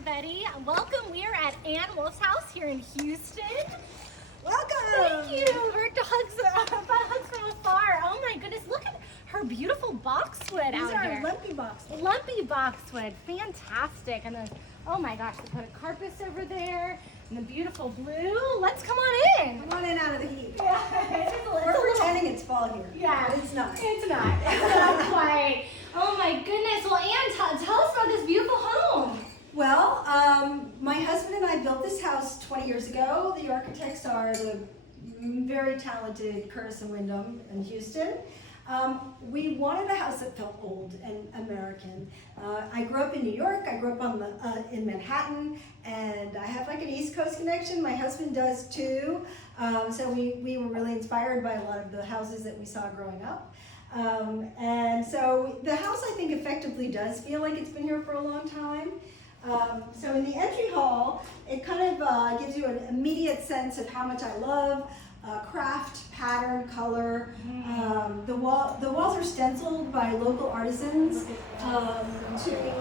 everybody. Welcome. We are at Ann Wolf's house here in Houston. Welcome. Thank you. Roberta hugs from afar. Oh my goodness, look at her beautiful boxwood out These are here. lumpy boxwood. Lumpy boxwood, fantastic. And then, oh my gosh, they put a carpus over there and the beautiful blue. Let's come on in. Come on in out of the heat. Yeah, We're pretending it's fall here. Yeah, but it's not. It's not. It's not quite. Oh my goodness. Well, Ann, tell us about this beautiful home. Well, my husband and I built this house 20 years ago. The architects are the very talented Curtis and Wyndham in Houston. We wanted a house that felt old and American. I grew up in New York. I grew up in Manhattan, and I have like an East Coast connection. My husband does too. So we were really inspired by a lot of the houses that we saw growing up. And so the house, I think, effectively does feel like it's been here for a long time. So in the entry hall, it kind of gives you an immediate sense of how much I love craft, pattern, color. The walls are stenciled by local artisans to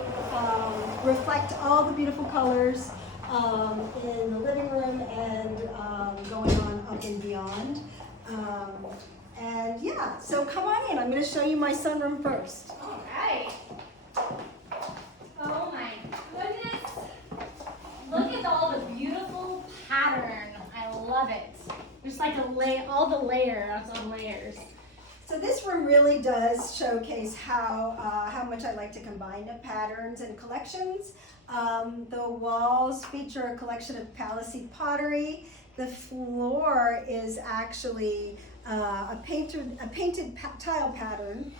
reflect all the beautiful colors in the living room and going on up and beyond. And yeah, so come on in. I'm going to show you my sunroom first. All right. Oh my goodness. Look at all the beautiful pattern. I love it. There's like all the layers on layers. So this room really does showcase how much I like to combine the patterns and collections. The walls feature a collection of Palisade pottery. The floor is actually a painted tile pattern.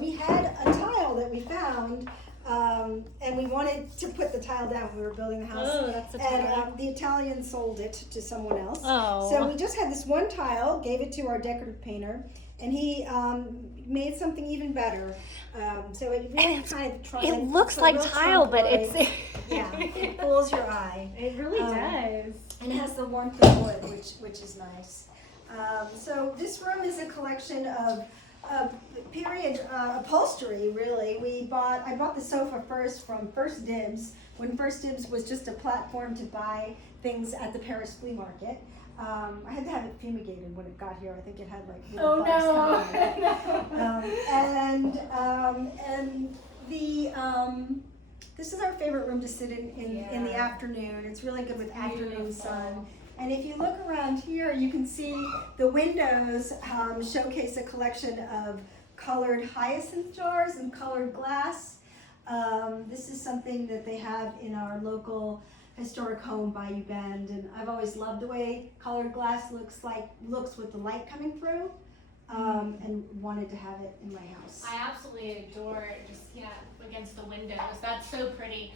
We had a tile that we found, and we wanted to put the tile down when we were building the house. Oh, that's a tile. And the Italian sold it to someone else. Oh. So we just had this one tile, gave it to our decorative painter, and he made something even better. So it really kind of It looks like tile, but it's yeah, it fools your eye. It really does. And it has the warmth of wood, which is nice. So this room is a collection of period upholstery, really. I bought the sofa first from First Dibs, when First Dibs was just a platform to buy things at the Paris flea market. I had to have it fumigated when it got here. I think it had like little bugs coming in. This is our favorite room to sit in the afternoon. It's really good with afternoon sun. And if you look around here, you can see the windows showcase a collection of colored hyacinth jars and colored glass. This is something that they have in our local historic home, Bayou Bend, and I've always loved the way colored glass looks with the light coming through, and wanted to have it in my house. I absolutely adore it, just against the windows. That's so pretty.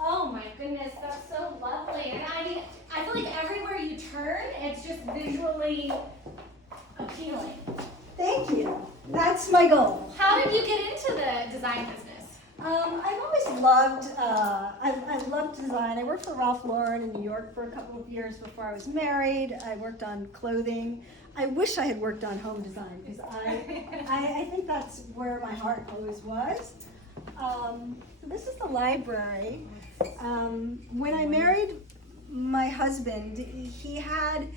Oh my goodness, that's so lovely. And I feel like everywhere you turn, it's just visually appealing. Thank you. That's my goal. How did you get into the design business? I've always loved, I loved design. I worked for Ralph Lauren in New York for a couple of years before I was married. I worked on clothing. I wish I had worked on home design because I think that's where my heart always was. So this is the library. When I married my husband, he had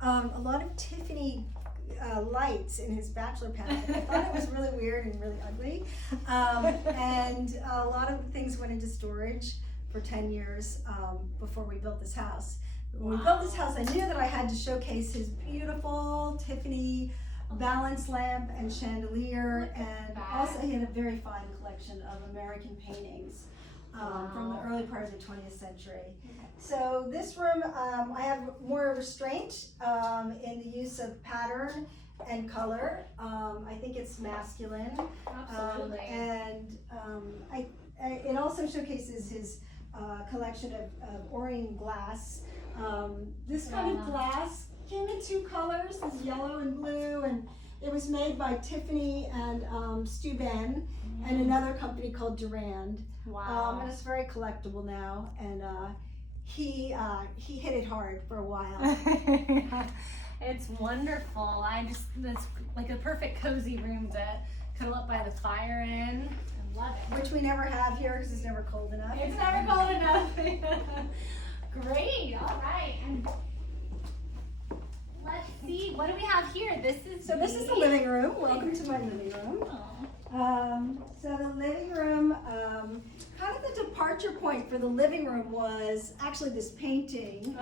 a lot of Tiffany lights in his bachelor pad. I thought it was really weird and really ugly. And a lot of the things went into storage for 10 years before we built this house. When we built this house, I knew that I had to showcase his beautiful Tiffany balance lamp and chandelier, and also he had a very fine collection of American paintings from the early part of the 20th century. So this room, I have more restraint in the use of pattern and color. I think it's masculine. Absolutely. It also showcases his collection of Orient glass. This kind of glass came in two colors, this yellow and blue, and it was made by Tiffany and Steuben and another company called Durand. Wow. And it's very collectible now, and he hit it hard for a while. It's wonderful. It's like a perfect cozy room to cuddle up by the fire in. love it. which we never have here because it's never cold enough. It's never cold enough. Great, all right. And let's see, what do we have here? This is the living room. Welcome to my living room. So the living room, kind of the departure point for the living room was actually this painting,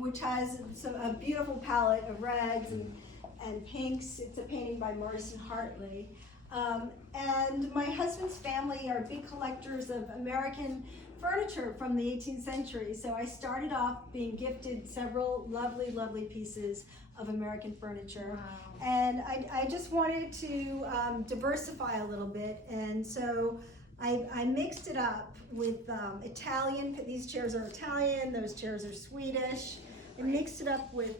which has a beautiful palette of reds and pinks. It's a painting by Morrison Hartley. And my husband's family are big collectors of American furniture from the 18th century. So I started off being gifted several lovely, lovely pieces of American furniture. Wow. And I just wanted to diversify a little bit. And so I mixed it up with Italian. These chairs are Italian, those chairs are Swedish. I mixed it up with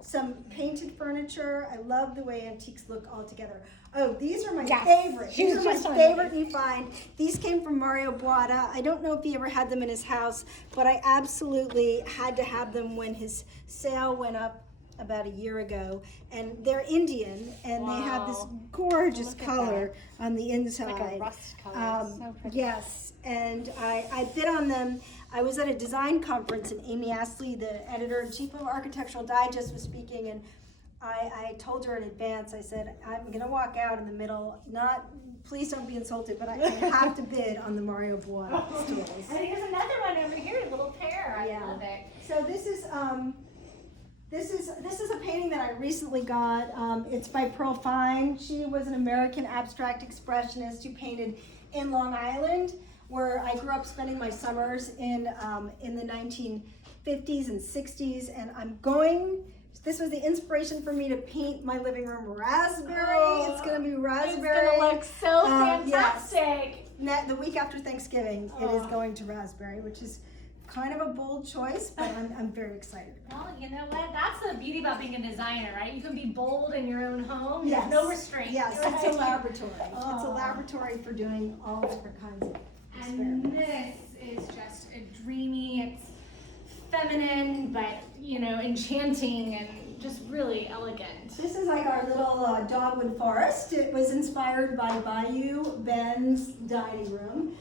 some painted furniture. I love the way antiques look all together. Oh, these are my favorite. These are my favorite you find. These came from Mario Boada. I don't know if he ever had them in his house, but I absolutely had to have them when his sale went up about a year ago. And they're Indian, and they have this gorgeous color on the inside. Like a rust color. So pretty. Yes, and I bid on them. I was at a design conference, and Amy Astley, the editor-in-chief of Architectural Digest, was speaking, and I told her in advance, I said, I'm gonna walk out in the middle, please don't be insulted, but I have to bid on the Mario Boada stools. And here's another one over here, a little pair. I love it. So this is a painting that I recently got. It's by Pearl Fine. She was an American abstract expressionist who painted in Long Island, where I grew up spending my summers in the 1950s and 60s, and this was the inspiration for me to paint my living room raspberry. It's gonna be raspberry. It's gonna look so fantastic. Yes. The week after Thanksgiving, it is going to raspberry, which is kind of a bold choice, but I'm very excited. Well, you know what? That's the beauty about being a designer, right? You can be bold in your own home. Yes. There's no restraint. Yes, right? it's a laboratory. It's a laboratory for doing all different kinds of And experiments. this is just a dreamy, it's feminine, but, enchanting and just really elegant. This is like our little dogwood forest. It was inspired by Bayou Ben's dining room.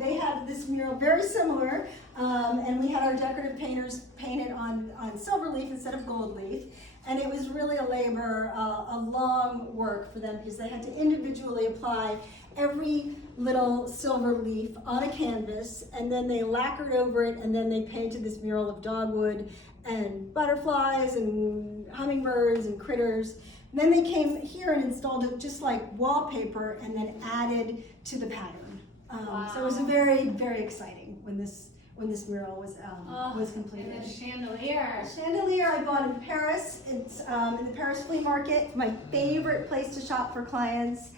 They had this mural very similar, and we had our decorative painters paint it on silver leaf instead of gold leaf. And it was really a labor, a long work for them because they had to individually apply every little silver leaf on a canvas, and then they lacquered over it, and then they painted this mural of dogwood and butterflies and hummingbirds and critters. And then they came here and installed it just like wallpaper and then added to the pattern. So it was very, very exciting when this mural was completed. And the chandelier. The chandelier I bought in Paris. It's in the Paris flea market. My favorite place to shop for clients.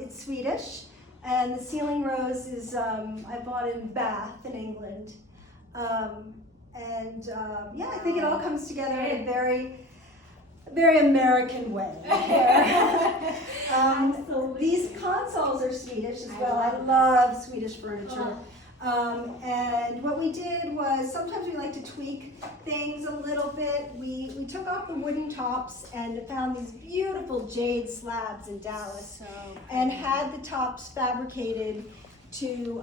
It's Swedish, and the ceiling rose is I bought in Bath in England. I think it all comes together in a very, very American way. These consoles are Swedish as well. I love Swedish furniture. And what we did was sometimes we like to tweak things a little bit. We took off the wooden tops and found these beautiful jade slabs in Dallas, and had the tops fabricated to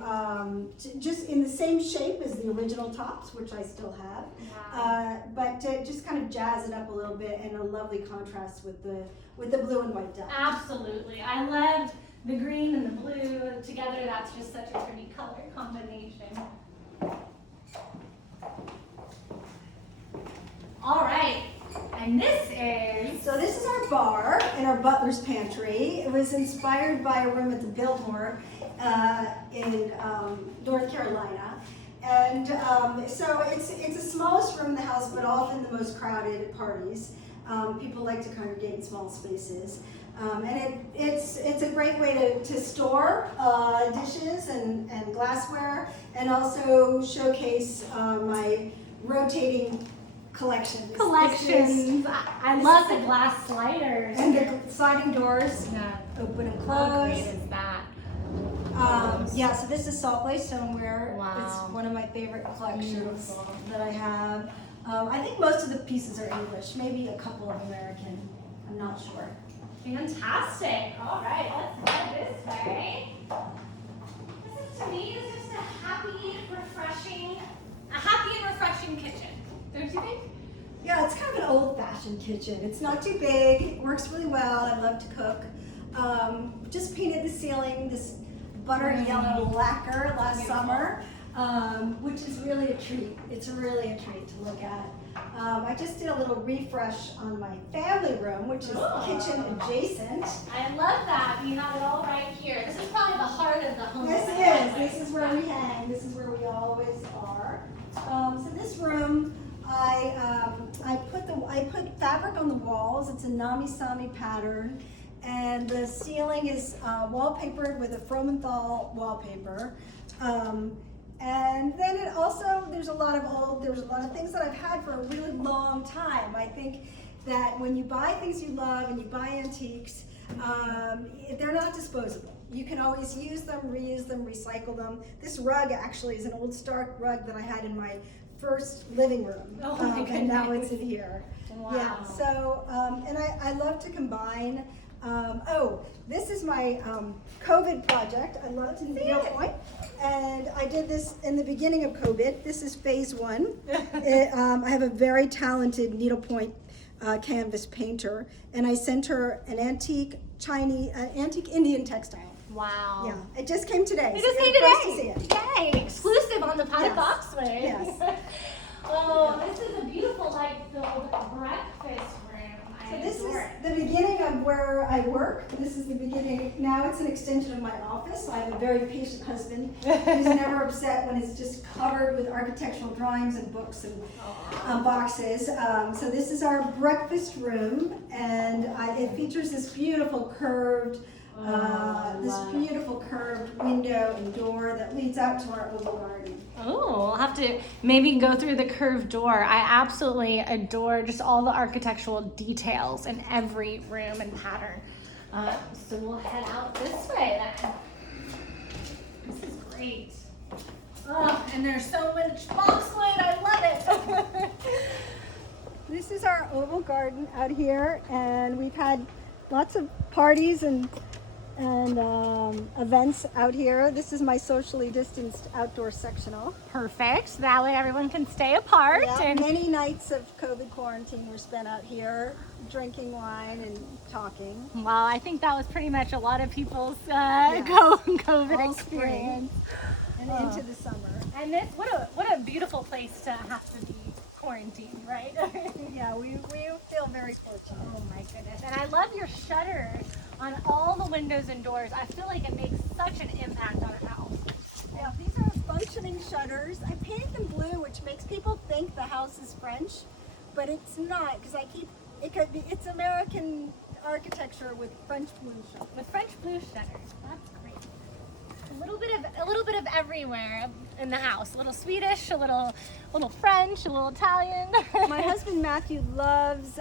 just in the same shape as the original tops, which I still have, but to just kind of jazz it up a little bit, and a lovely contrast with the blue and white dot. Absolutely, I loved the green and the blue together. That's just such a pretty color combination. All right, and this is our bar in our butler's pantry. It was inspired by a room at the Biltmore in North Carolina. And so it's the smallest room in the house, but often the most crowded at parties. People like to congregate in small spaces. And it's a great way to store dishes and glassware, and also showcase my rotating collections. I love the glass sliders. And the sliding doors, open and close. How great is that? So this is Salt Lake Stoneware. Wow. It's one of my favorite collections Beautiful. that I have. I think most of the pieces are English, maybe a couple of American I'm not sure. Fantastic. All right, let's head this way. This is, to me, is just a happy and refreshing kitchen. Don't you think? Yeah, it's kind of an old-fashioned kitchen. It's not too big. It works really well. I love to cook. Just painted the ceiling this butter yellow lacquer last summer, which is really a treat. It's really a treat to look at. I just did a little refresh on my family room, which is kitchen adjacent. I love that. You have it all right here. This is probably the heart of the home. This is where we hang. This is where we always are. So this room, I put fabric on the walls. It's a nami-sami pattern, and the ceiling is wallpapered with a Fromenthal wallpaper. And then it also, there's a lot of things that I've had for a really long time. I think that when you buy things you love and you buy antiques, they're not disposable. You can always use them, reuse them, recycle them. This rug actually is an old Stark rug that I had in my first living room. Oh my goodness. And now it's in here. Wow. Yeah, so, and I love to combine. This is my COVID project. I love to needlepoint. And I did this in the beginning of COVID. This is phase one. I have a very talented needlepoint canvas painter, and I sent her an antique Indian textile. Wow. Yeah, it just came today. It so just came you're first to see today. it. Yay! Exclusive on the Pot Yes. Boxwood. Yes. Oh, this is a beautiful, filled breakfast room. So I this is adore it. the beginning of where I work. This is the beginning. Now it's an extension of my office. I have a very patient husband who's never upset when it's just covered with architectural drawings and books and boxes. So this is our breakfast room, and it features this beautiful curved window and door that leads out to our oval garden. Oh, I'll have to maybe go through the curved door. I absolutely adore just all the architectural details in every room and pattern. So we'll head out this way then. This is great. Oh, and there's so much boxwood. I love it. This is our oval garden out here, and we've had lots of parties and events out here. This is my socially distanced outdoor sectional. Perfect. That way everyone can stay apart. Yeah, And many nights of COVID quarantine were spent out here drinking wine and talking. well, I think that was pretty much a lot of people's Yes. COVID All experience. And into the summer. And this, what a beautiful place to have to be quarantined, right? Yeah, we feel very fortunate. Oh my goodness. And I love your shutters on all the windows and doors. I feel like it makes such an impact on a house. Yeah, these are functioning shutters. I painted them blue, which makes people think the house is French, but it's not, because it's American architecture with French blue shutters. With French blue shutters. That's great. A little bit of everywhere in the house. A little Swedish, a little French, a little Italian. My husband Matthew loves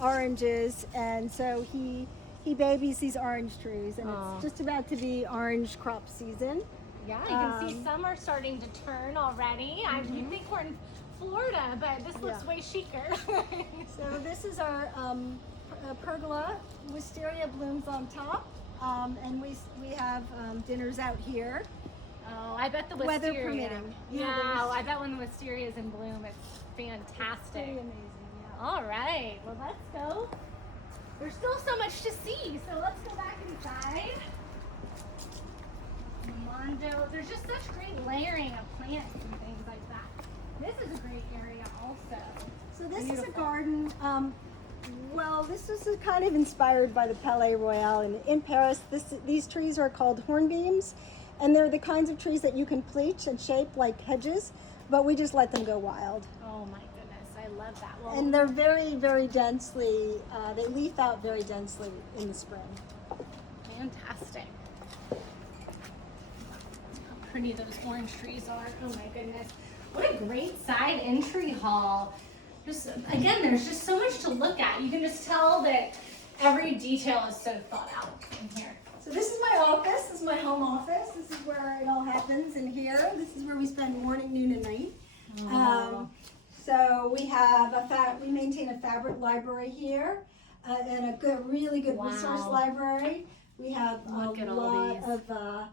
oranges, and so he babies these orange trees, and it's just about to be orange crop season. Yeah, you can see some are starting to turn already. You think we're in Florida, but this looks way chicer. So this is our pergola. Wisteria blooms on top, and we have dinners out here. Oh, I bet the wisteria. Weather permitting. Yeah, I bet when the wisteria is in bloom, it's fantastic. Pretty amazing, yeah. All right, well, let's go. There's still so much to see, so let's go back inside. Mondo, there's just such great layering of plants and things like that. This is a great area also. So this is a Beautiful. garden. This is kind of inspired by the Palais Royal in Paris. These trees are called hornbeams, and they're the kinds of trees that you can pleach and shape like hedges, but we just let them go wild. Oh my goodness, I love that. Well, And they're very, very densely, they leaf out very densely in the spring. fantastic. How pretty those orange trees are. Oh my goodness. What a great side entry hall. Just again, there's just so much to look at. You can just tell that every detail is so thought out in here. So this is my office. This is my home office. This is where it all happens in here. This is where we spend morning, noon, and night. Oh. So we have we maintain a fabric library here. and a really good resource library. We have Look at all lot these. of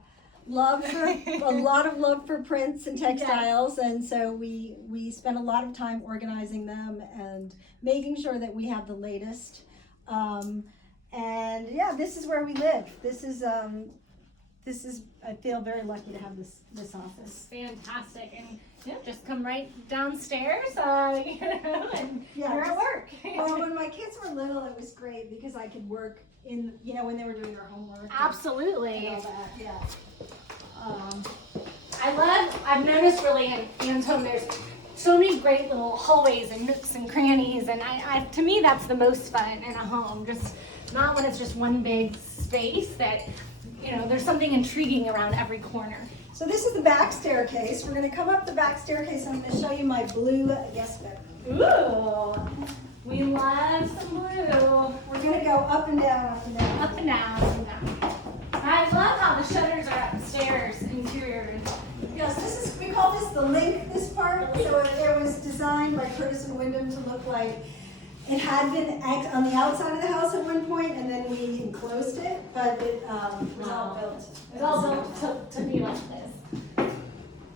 love for a lot of love for prints and textiles, and so we spend a lot of time organizing them and making sure that we have the latest. And yeah, this is where we live. This is I feel very lucky to have this office. Fantastic. And yeah, just come right downstairs, and Yeah, you're at just- work. Well, when my kids were little, it was great because I could work in, when they were doing their homework. Absolutely. And all that, yeah. I've noticed really in Anne's home, there's so many great little hallways and nooks and crannies, and to me that's the most fun in a home. Just not when it's just one big space that, there's something intriguing around every corner. So this is the back staircase. We're going to come up the back staircase. I'm going to show you my blue guest bedroom. Ooh, we love some blue. We're going to go up and down, up and down. Up and down, up and down. I love how the shutters are upstairs, interior. Yes, we call this the link, this part. So it was designed by Curtis and Wyndham to look like it had been on the outside of the house at one point, and then we enclosed it, but it was all built. It's all built to be like this.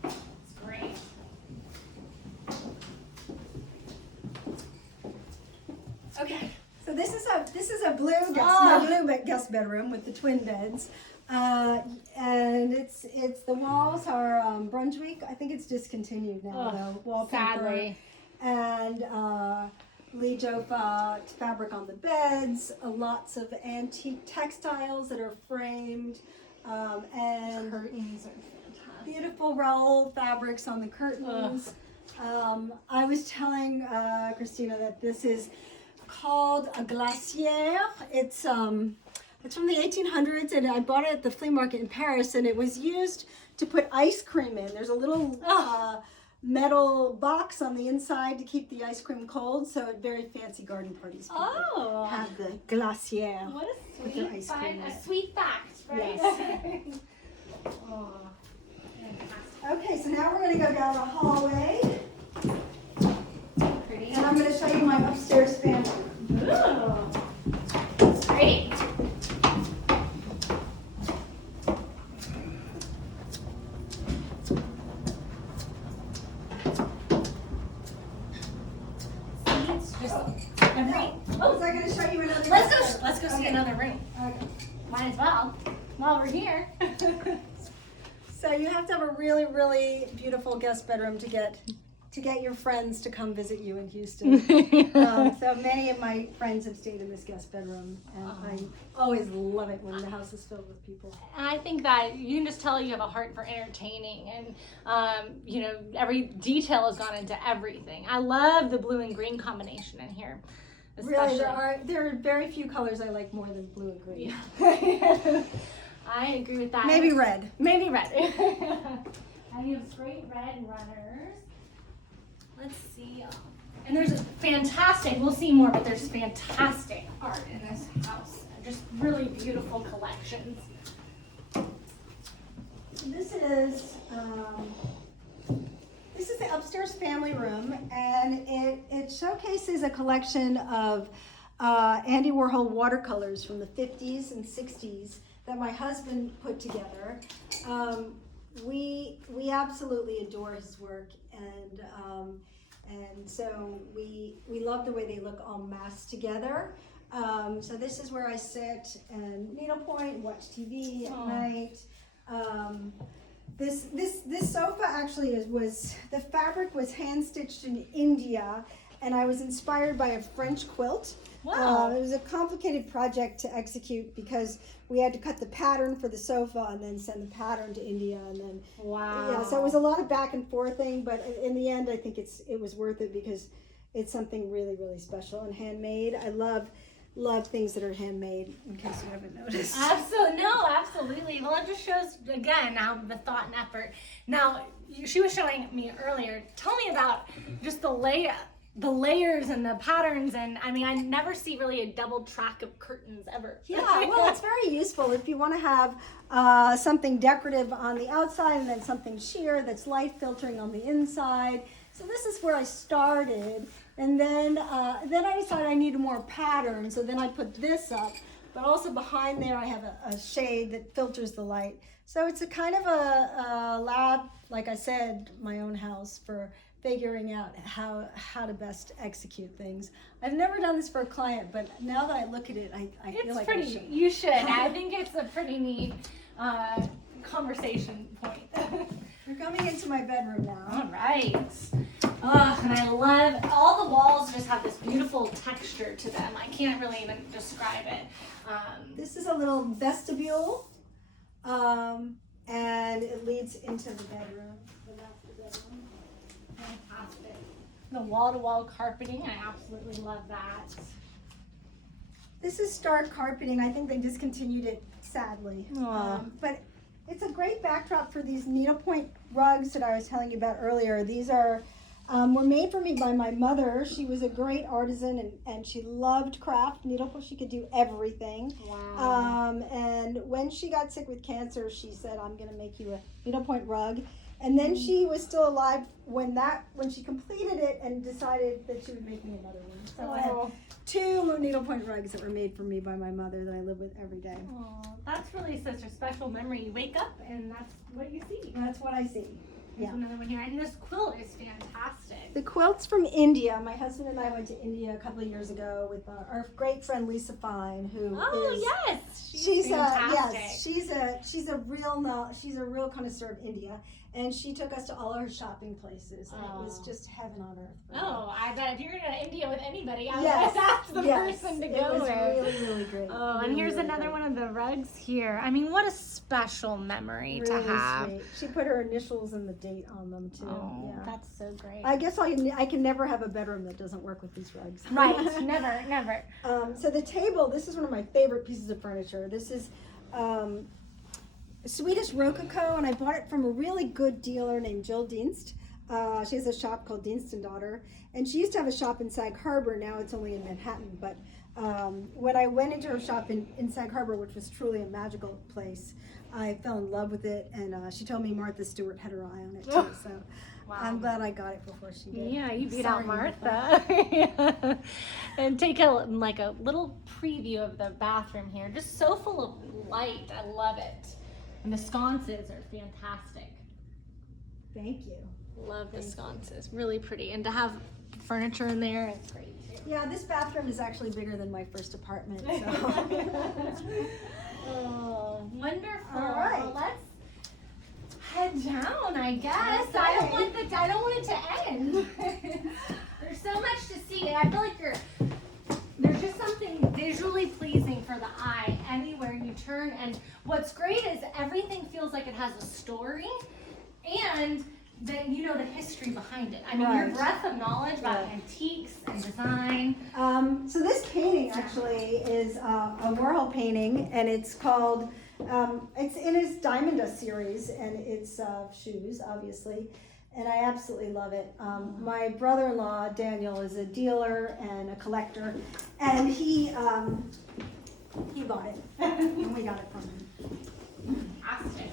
It's great. Okay. So this is a blue guest bedroom with the twin beds, and it's the walls are Brunswick. I think it's discontinued now though. Wallpaper. Sadly. And Lee Jofa fabric on the beds. Lots of antique textiles that are framed, and Curtains are fantastic. beautiful roll fabrics on the curtains. I was telling Christina that this is called a glacière. It's from the 1800s, and I bought it at the flea market in Paris, and it was used to put ice cream in. There's a little metal box on the inside to keep the ice cream cold, so at very fancy garden parties people have the glacière. What With a their sweet ice fact, cream in a it. sweet fact, right? Yes. Oh, fantastic. Okay, so now we're going to go down the hallway, Pretty. and I'm going to show you my upstairs family. Ooh. It's great. Was I going to show you another? Let's go see another room. Okay. Might as well while we're here. So you have to have a really, really beautiful guest bedroom to get your friends to come visit you in Houston. So many of my friends have stayed in this guest bedroom, and I always love it when the house is filled with people. I think that you can just tell you have a heart for entertaining, and every detail has gone into everything. I love the blue and green combination in here. Really, there are very few colors I like more than blue and green. Yeah. I agree with that. Maybe red. Maybe red. And you have great red runners. Let's see. And there's fantastic, we'll see more, but there's fantastic art in this house. Just really beautiful collections. This is the upstairs family room, and it showcases a collection of Andy Warhol watercolors from the 50s and 60s that my husband put together. We absolutely adore his work, and so we love the way they look all massed together. So this is where I sit and needlepoint and watch TV at night. This sofa actually the fabric was hand stitched in India, and I was inspired by a French quilt. Wow. It was a complicated project to execute because we had to cut the pattern for the sofa and then send the pattern to India, and then so it was a lot of back and forth thing, but in the end I think it was worth it because it's something really, really special and handmade. I love things that are handmade, in case you haven't noticed. Absolutely. Well, it just shows, again, now the thought and effort. Now, she was showing me earlier. Tell me about just the layers and the patterns, and I mean, I never see really a double track of curtains ever. Yeah, well, it's very useful if you want to have something decorative on the outside and then something sheer that's light filtering on the inside. So this is where I started, And then I decided I needed more pattern, so then I put this up. But also behind there, I have a shade that filters the light. So it's a kind of a lab, like I said, my own house for figuring out how to best execute things. I've never done this for a client, but now that I look at it, I feel like I should. You should. I think it's a pretty neat conversation point. We're coming into my bedroom now. All right. Oh, and I love, all the walls just have this beautiful texture to them. I can't really even describe it. This is a little vestibule, and it leads into the bedroom, the master bedroom. Fantastic. The wall-to-wall carpeting, I absolutely love that. This is stark carpeting. I think they discontinued it, sadly. But it's a great backdrop for these needlepoint rugs that I was telling you about earlier. These are were made for me by my mother. She was a great artisan and she loved craft needlepoint. She could do everything. Wow. And when she got sick with cancer, she said, "I'm going to make you a needlepoint rug." And then she was still alive when she completed it and decided that she would make me another one. So I have 2 needlepoint rugs that were made for me by my mother that I live with every day. Oh, that's really such a special memory. You wake up and that's what you see. That's what I see. There's Yeah. another one here. And this quilt is fantastic. The quilt's from India. My husband and I went to India a couple of years ago with our great friend Lisa Fine, who Yes. she's fantastic. she's a real connoisseur of India, and she took us to all her shopping places, and it was just heaven on earth. Oh, I bet if you're going to India with anybody, Yes, that's the person to it go was with. really, really great. Oh, and Really, here's really another great. one of the rugs here. I mean, what a special memory to Really have. sweet. She put her initials and the date on them too. Oh, Yeah. that's so great. I guess I can never have a bedroom that doesn't work with these rugs. Right, never. So the table, this is one of my favorite pieces of furniture. This is Swedish Rococo, and I bought it from a really good dealer named Jill Dienst. She has a shop called Dienst and Daughter, and she used to have a shop in Sag Harbor. Now it's only in Manhattan, but when I went into her shop in Sag Harbor, which was truly a magical place, I fell in love with it, and she told me Martha Stewart had her eye on it too, so Wow. I'm glad I got it before she did. Yeah, you beat Sorry, out Martha. Yeah. And take a little preview of the bathroom here. Just so full of light. I love it. And the sconces are fantastic. Thank you. Love the sconces. Really pretty. And to have furniture in there, it's great too. Yeah, this bathroom is actually bigger than my first apartment. So. Oh, wonderful. All right. Well, let's head down, I guess. Okay. I don't want it to end. There's so much to see. I feel like there's just something visually pleasing for the eye anywhere you turn. And what's great is everything feels like it has a story, and then you know the history behind it. I mean, your Right. breadth of knowledge about antiques and design. So this painting actually is a Warhol painting, and it's called, it's in his Diamond Dust series, and it's shoes, obviously, and I absolutely love it. My brother-in-law, Daniel, is a dealer and a collector, and he bought it, and we got it from him. Fantastic.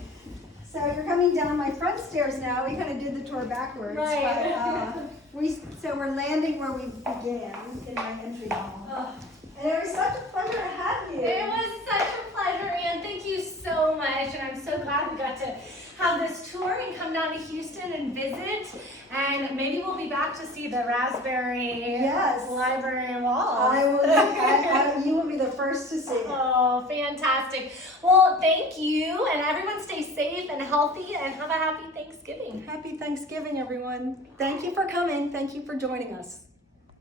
So you're coming down my front stairs now. We kind of did the tour backwards. Right. But, so we're landing where we began in my entry hall. Oh. And it was such a pleasure to have you. It was such a pleasure, Anne. Thank you so much. And I'm so glad we got to have this tour and come down to Houston and visit. And maybe we'll be back to see the Raspberry Library walls. You will be the first to see it. Oh, fantastic. Well, thank you. And everyone stay safe and healthy and have a happy Thanksgiving. Happy Thanksgiving, everyone. Thank you for coming. Thank you for joining us.